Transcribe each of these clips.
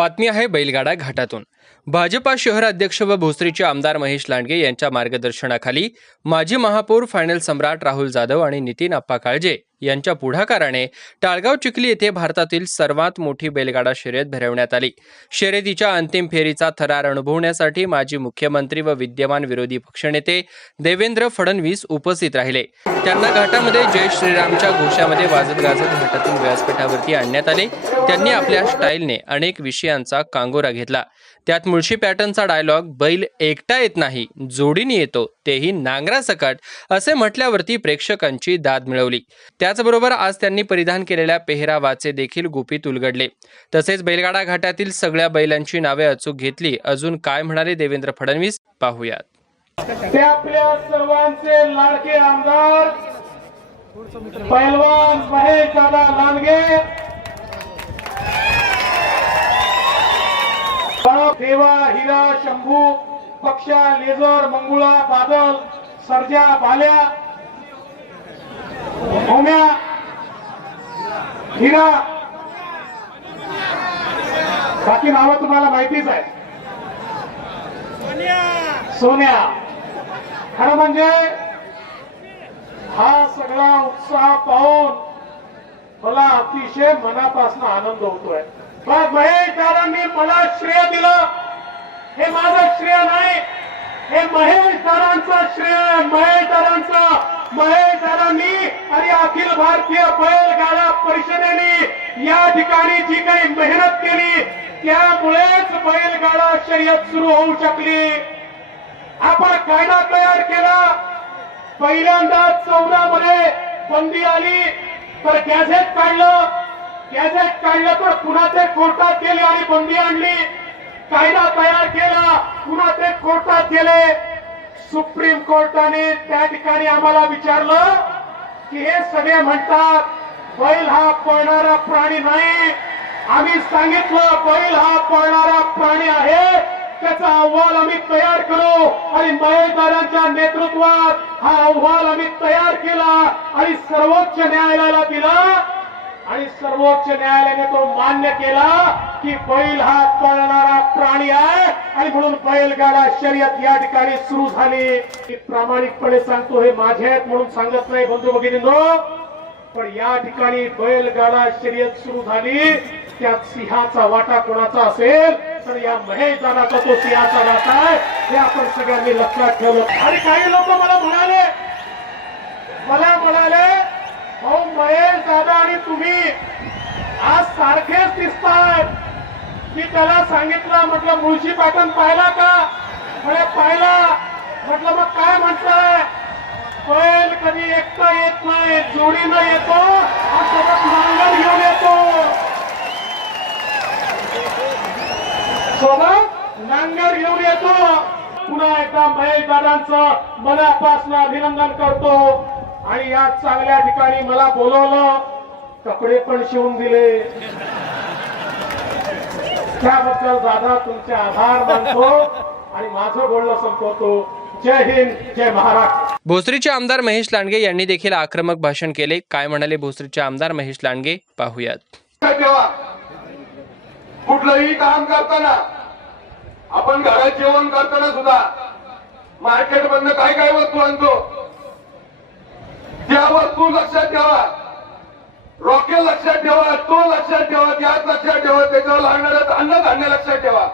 बातमी आहे बैलगाडा घाटातून। भाजपा शहर अध्यक्ष व भोसरीचे आमदार महेश लांडगे यांच्या मार्गदर्शनाखाली माजी महापौर फायनल सम्राट राहुल जाधव आणि नितीन अप्पा काळजे यांच्या पुढाकाराने टाळगाव चिखली येथे भारतातील सर्वात मोठी बैलगाडा शर्यत भरवण्यात आली। शर्यतीच्या अंतिम फेरीचा थरार अनुभवण्यासाठी माजी मुख्यमंत्री व विद्यमान विरोधी पक्षनेते देवेंद्र फडणवीस उपस्थित राहिले। त्यांना घाटामध्ये जय श्रीरामच्या घोषामध्ये वाजत गाजत घाटातून व्यासपीठावरती आणण्यात आले। त्यांनी आपल्या स्टाईलने अनेक विषयांचा कांगोरा घेतला। त्यात मुळशी पॅटर्नचा डायलॉग बैल एकटा येत नाही जोडीने येतो तेही नांगरासकट असे म्हटल्यावरती प्रेक्षकांची दाद मिळवली। त्याचबरोबर आज त्यांनी परिधान केलेल्या पेहरावाचे देखील गुपित उलगडले। तसेच बैलगाडा घाटातील सगळ्या बैलांची नावे अचूक घेतली। अजून काय म्हणाले देवेंद्र फडणवीस पाहूयात। ते आपल्या सर्वांचे लाडके आमदार पैलवान महेश दादा लांडगे, देवा हिरा शंभू पक्षा लेझर मंगुळा बादल सर्जा बाल्या ओम्या हिरा, बाकी नावं तुम्हाला माहितीच आहे। सोन्या, खरं म्हणजे हा सगळा उत्साह पाहून मला अतिशय मनापासून आनंद होतोय। महेश दादांनी मला श्रेय दिलं, हे माझं श्रेय नाही, हे महेश दादांचं श्रेय आहे। महेश दादांनी आणि अखिल भारतीय बैलगाडा परिषदेने या ठिकाणी जी काही मेहनत केली त्यामुळेच बैलगाडा शर्यत सुरू होऊ शकली। आपण कायदा तयार केला, पहिल्यांदा 14 मध्ये बंदी आली तर गॅझेट काढलं तर पुन्हा ते कोर्टात गेले आणि बंदी आणली। कायदा तयार केला, पुन्हा ते कोर्टात गेले। सुप्रीम कोर्टाने त्या ठिकाणी आम्हाला विचारलं की हे सगळे म्हणतात बैल हा पळणारा प्राणी नाही। आम्ही सांगितलं बैल हा पळणारा प्राणी आहे, त्याचा अहवाल आम्ही तयार करू आणि महेश दादांच्या नेतृत्वात हा अहवाल आम्ही तयार केला आणि सर्वोच्च न्यायालयाला दिला आणि सर्वोच्च न्यायालयाने तो मान्य केला की बैल हा पळणारा प्राणी आहे आणि म्हणून बैलगाडा शर्यत या ठिकाणी सुरू झाली। मी प्रामाणिकपणे सांगतो, हे माझे आहेत म्हणून सांगत नाही बंधू भगिनींनो, पण या ठिकाणी बैलगाडा शर्यत सुरू झाली। त्यात सिंहाचा वाटा कोणाचा असेल तर या महेश दादाचा तो सिंहाचा वाटा आहे, हे आपण सगळ्यांनी लक्षात ठेवलं। आणि काही लोक मला म्हणाले भाऊ महेश दादा आणि तुम्ही आज सारखेच दिसताय। मी त्याला सांगितलं, म्हटलं मुळशी पॅटर्न पाहिला का? म्हणे पाहिला। म्हटलं मग काय म्हणताय? बैल कधी एकटा येत नाही, जोडीनं येतो आणि सोबत नांगर घेऊन येतो, पुन्हा एकदा महेश दादांचं मनापासून अभिनंदन करतो आणि या चांगल्या ठिकाणी मला बोलवलं, कपडे पण शिवून दिले, त्याबद्दल दादा तुमचे आभार मानतो आणि माझं बोलणं संपवतो। जय हिंद, जय महाराष्ट्र। भोसरीचे आमदार महेश लांडगे यांनी देखील आक्रमक भाषण केले। काय म्हणाले भोसरीचे आमदार महेश लांडगे पाहूयात। कुठलंही काम करताना, आपण घरात जेवण करताना सुद्धा मार्केट मधनं काय काय वस्तू आणतो त्या वस्तू लक्षात ठेवा, रॉकेल लक्षात ठेवा, तो लक्षात ठेवा, गॅस लक्षात ठेवा, त्याच्यावर लागणारं अन्नधान्य लक्षात ठेवा।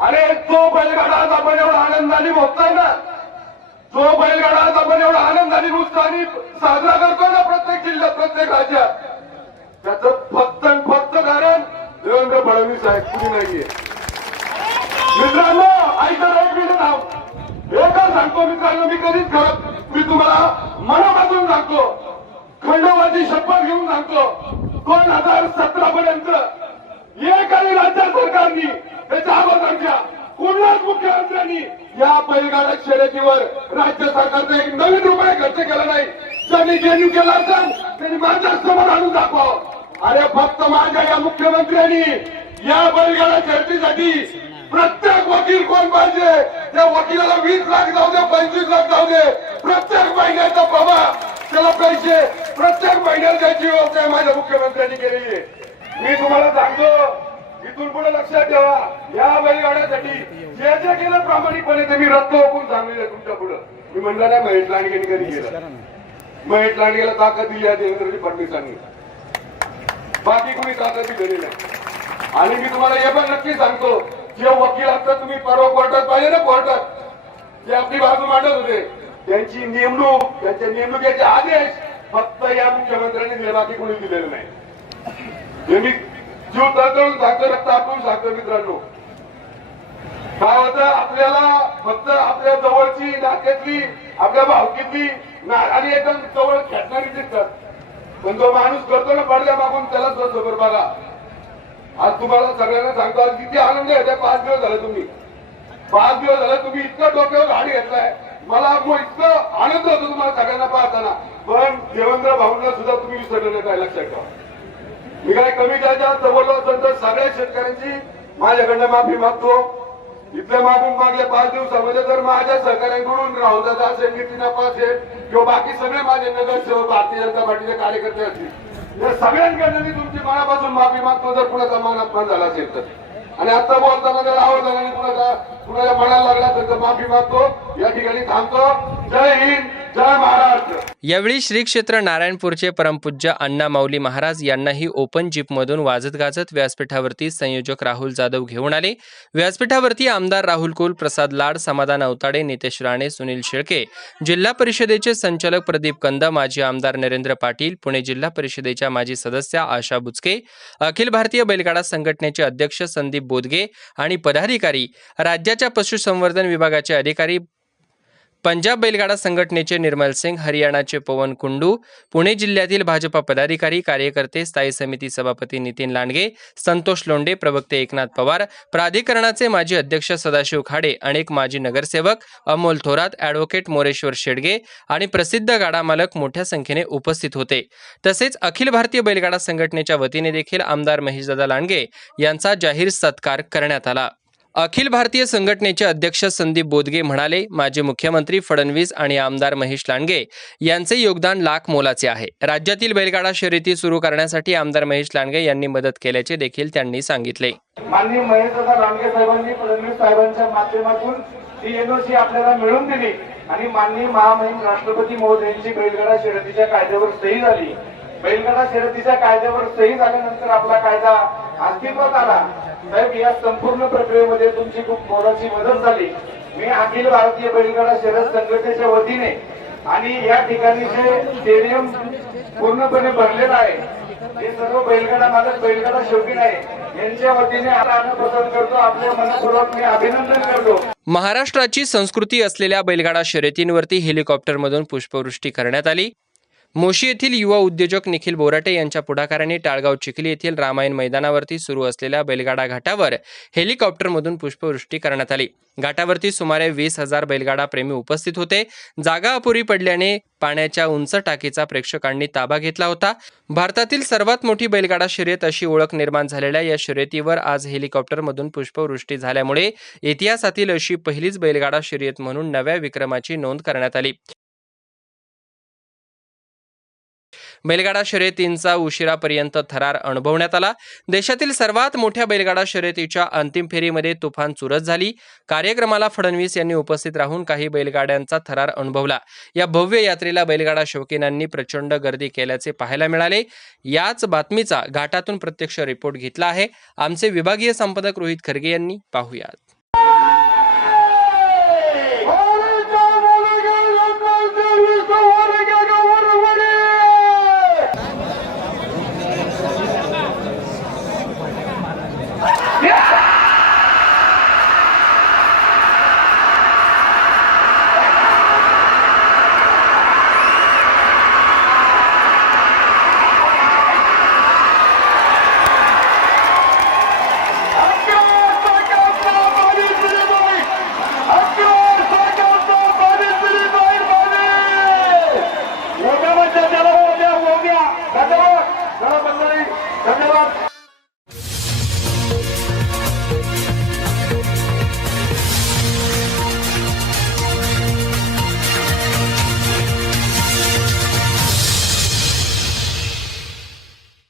अरे जो बैलगाडा आज आपण एवढा आनंदाने भोगतोय ना, जो बैलगाडा आज आपण एवढा आनंदाने उत्साहाने साजरा करतोय ना प्रत्येक जिल्ह्यात, प्रत्येक राज्यात, त्याचं फक्त कारण देवेंद्र फडणवीस आहेत, कुणी नाहीये। मित्रांनो ऐका, एक मिनिट एकच सांगतो मित्रांनो, मी कधीच खरं मी तुम्हाला मनापासून सांगतो, खंडोबाची शपथ घेऊन सांगतो, 2017 पर्यंत एकाही राज्य सरकारनी, त्याच्या अगोदरच्या कुठल्याच मुख्यमंत्र्यांनी या बैलगाडा शर्यतीवर राज्य सरकारचा 1 नवीन रुपये खर्च केला नाही। ज्यांनी जेन्यू केला असेल त्यांनी माझ्या समोर आणून दाखवा। अरे फक्त माझ्या या मुख्यमंत्र्यांनी या बैलगाडा शर्यतीसाठी प्रत्येक वकील कोण पाहिजे, त्या वकिलाला 20 लाख जाऊ दे, 25 लाख जाऊ दे, प्रत्येक महिन्याचा बाबा त्याला पैसे प्रत्येक महिन्याला द्यायची व्यवस्था माझ्या मुख्यमंत्र्यांनी केलेली आहे। मी तुम्हाला सांगतो इथून पुढे लक्षात ठेवा, या बैलगाड्यासाठी जे जे केलं प्रामाणिकपणे ते मी रक्त ओकून सांगले तुमच्या पुढे. मी म्हणलं नाही महेश लांडगेंनी कधी केलं. महेश लांडगेला ताकद दिली आहे देवेंद्रजी फडणवीसांनी, बाकी कोणी ताकद दिली नाही. आणि मी तुम्हाला हे पण नक्की सांगतो, जे वकील आता तुम्ही परवा कोर्टात पाहिजे ना, कोर्टात जे आपली बाजू मांडत होते त्यांची नेमणूक, त्यांच्या नेमणुकीचे आदेश फक्त या मुख्यमंत्र्यांनी दिले, बाकी कोणी दिलेले नाही. हे मी जीव तळतळून सांगतो, रक्त आपण सांगतो मित्रांनो. काय होतं, आपल्याला फक्त आपल्या जवळची, नात्यातली, आपल्या भावकीतली आणि एकदम जवळ खेळणारी दिसतात, पण जो माणूस करतो ना पडद्या मागून त्यालाच बरोबर बघा. आज तुम्हाला सगळ्यांना सांगतो, आज किती आनंद आहे. 5 दिवस झाले तुम्ही 5 दिवस झाले तुम्ही इतकं डोक्यावर गाडी घेतलाय, मला इतकं आनंद होतो तुम्हाला सगळ्यांना पाहताना. पण देवेंद्र भाऊंना सुद्धा तुम्ही विसरले नाही, काय लक्षात ठेवा. मी काय कमी काय बोललो असेल तर सगळ्या शेतकऱ्यांची माझ्याकडनं माफी मागतो. इथल्या मागून मागल्या 5 दिवसामध्ये जर माझ्या सहकाऱ्यांकडून राहुल दादा असेल, नितीन आप्पा असेल किंवा बाकी सगळे माझे नगरसेवक, भारतीय जनता पार्टीचे कार्यकर्ते असतील, या सगळ्यांकडनं मी तुमची मनापासून माफी मागतो जर कुणाचा मान अपमान झाला असेल तर. आणि आता बोलताना जर राहुल दादांनी कुणाला मनाला लागला असेल तर माफी मागतो. या ठिकाणी थांबतो. जय हिंद, जय महाराष्ट्र. यावेळी श्री क्षेत्र नारायणपूरचे परमपूज्य अण्णा माऊली महाराज यांनाही ओपन जीपमधून वाजत गाजत व्यासपीठावरती संयोजक राहुल जाधव घेऊन आले. व्यासपीठावरती आमदार राहुल कुल, प्रसाद लाड, समाधान अवताडे, नितेश राणे, सुनील शेळके, जिल्हा परिषदेचे संचालक प्रदीप कंद, माजी आमदार नरेंद्र पाटील, पुणे जिल्हा परिषदेच्या माजी सदस्या आशा बुचके, अखिल भारतीय बैलगाडा संघटनेचे अध्यक्ष संदीप बोदगे आणि पदाधिकारी, राज्याच्या पशुसंवर्धन विभागाचे अधिकारी, पंजाब बैलगाडा संघटनेचे निर्मल सिंग, हरियाणाचे पवन कुंडू, पुणे जिल्ह्यातील भाजपा पदाधिकारी, कार्यकर्ते, स्थायी समिती सभापती नितीन लांडगे, संतोष लोंढे, प्रवक्ते एकनाथ पवार, प्राधिकरणाचे माजी अध्यक्ष सदाशिव खाडे, अनेक माजी नगरसेवक, अमोल थोरात, ॲडव्होकेट मोरेश्वर शेडगे आणि प्रसिद्ध गाडा मालक मोठ्या संख्येने उपस्थित होते. तसेच अखिल भारतीय बैलगाडा संघटनेच्या वतीने देखील आमदार महेशदादा लांडगे यांचा जाहीर सत्कार करण्यात आला. अखिल भारतीय संघटनेचे अध्यक्ष संदीप बोदगे म्हणाले, माजी मुख्यमंत्री फडणवीस आणि आमदार महेश लांडगे यांचे योगदान लाख मोलाचे आहे. राज्यातील बैलगाडा शर्यती सुरू करण्यासाठी आमदार महेश लांडगे यांनी मदत केल्याचे देखील त्यांनी सांगितले. माननीय महेशदादा लांडगे साहेबांनी फडणवीस साहेबांच्या माध्यमातून ही एनओसी आपल्याला मिळवून दिली आणि माननीय महामहिम राष्ट्रपती महोदयांची बैलगाडा शर्यतीच्या कायद्यावर सही झाली. बैलगाडा शर्यतीच्या कायद्यावर सही झाल्यानंतर आपला कायदा अस्तित्वात आला. साहेब, या संपूर्ण प्रक्रियेमध्ये तुमची खूप मोलाची मदत झाली. मी अखिल भारतीय बैलगाडा शर्यत संघटनेच्या वतीने आणि या ठिकाणी जे स्टेडियम पूर्णपणे भरलेलं आहे, हे सर्व बैलगाडा मालक, बैलगाडा शौकीन आहे, यांच्या वतीने आणणं पसंत करतो. आपले मनपूर्वक मी अभिनंदन करतो. महाराष्ट्राची संस्कृती असलेल्या बैलगाडा शर्यतींवरती हेलिकॉप्टरमधून पुष्पवृष्टी करण्यात आली. मोशी येथील युवा उद्योजक निखिल बोराटे यांच्या पुढाकाराने टाळगाव चिखली येथील रामायण मैदानावरती सुरू असलेल्या बैलगाडा घाटावर हेलिकॉप्टरमधून पुष्पवृष्टी करण्यात आली. घाटावरती सुमारे 20,000 बैलगाडा प्रेमी उपस्थित होते. जागा अपुरी पडल्याने पाण्याच्या उंच टाकीचा प्रेक्षकांनी ताबा घेतला होता. भारतातील सर्वात मोठी बैलगाडा शर्यत अशी ओळख निर्माण झालेल्या या शर्यतीवर आज हेलिकॉप्टरमधून पुष्पवृष्टी झाल्यामुळे इतिहासातील अशी पहिलीच बैलगाडा शर्यत म्हणून नव्या विक्रमाची नोंद करण्यात आली. बैलगाडा शर्यतींचा उशिरापर्यंत थरार अनुभवण्यात आला. देशातील सर्वात मोठ्या बैलगाडा शर्यतीच्या अंतिम फेरीमध्ये तुफान चुरस झाली. कार्यक्रमाला फडणवीस यांनी उपस्थित राहून काही बैलगाड्यांचा थरार अनुभवला. या भव्य यात्रेला बैलगाडा शौकीनांनी प्रचंड गर्दी केल्याचे पाहायला मिळाले. याच बातमीचा घाटातून प्रत्यक्ष रिपोर्ट घेतला आहे आमचे विभागीय संपादक रोहित खरगे यांनी. पाहुयात.